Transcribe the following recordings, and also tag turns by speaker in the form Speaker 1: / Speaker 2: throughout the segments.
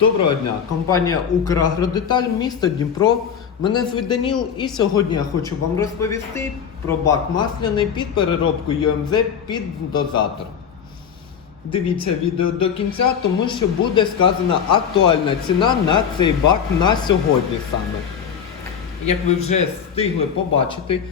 Speaker 1: Доброго дня, компанія Украгродеталь, місто Дніпро. Мене звуть Даніл, і сьогодні я хочу вам розповісти про бак масляний під переробку UMZ під дозатор. Дивіться відео до кінця, тому що буде сказана актуальна ціна на цей бак на сьогодні саме. Як ви вже встигли побачити,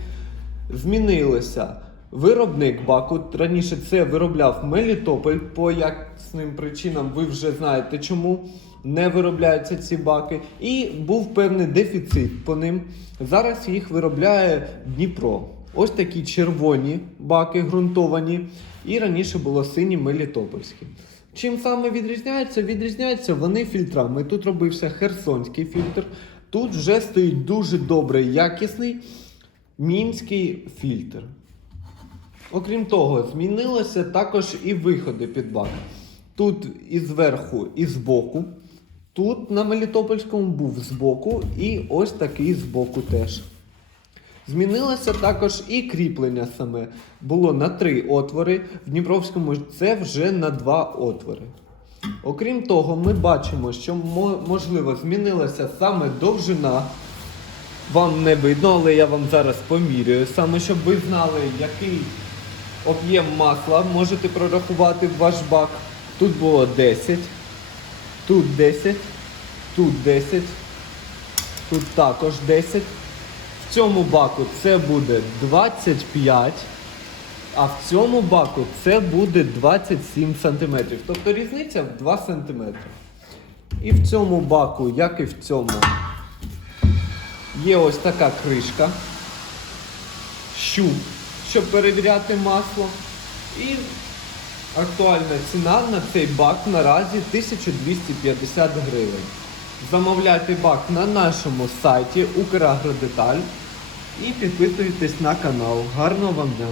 Speaker 1: змінилося виробник баку. Раніше це виробляв Мелітополь. По ясним причинам ви вже знаєте, чому не виробляються ці баки. І був певний дефіцит по ним. Зараз їх виробляє Дніпро. Ось такі червоні баки ґрунтовані. І раніше було сині Мелітопольські. Чим саме відрізняються? Відрізняються вони фільтрами. Тут робився херсонський фільтр. Тут вже стоїть дуже добрий, якісний мінський фільтр. Окрім того, змінилося також і виходи під бак. Тут і зверху, і збоку. Тут на Мелітопольському був збоку, і ось такий збоку теж. Змінилося також і кріплення саме. Було на три отвори, в Дніпровському це вже на два отвори. Окрім того, ми бачимо, що можливо змінилася саме довжина. Вам не видно, але я вам зараз поміряю, саме щоб ви знали, який об'єм масла можете прорахувати в ваш бак. Тут було 10, тут 10, тут 10, тут також 10. В цьому баку це буде 25, а в цьому баку це буде 27 см. Тобто різниця в 2 см. І в цьому баку, як і в цьому, є ось така кришка, щуп, щоб перевіряти масло. І актуальна ціна на цей бак наразі 1250 гривень. Замовляйте бак на нашому сайті Украгродеталь і підписуйтесь на канал. Гарного вам дня!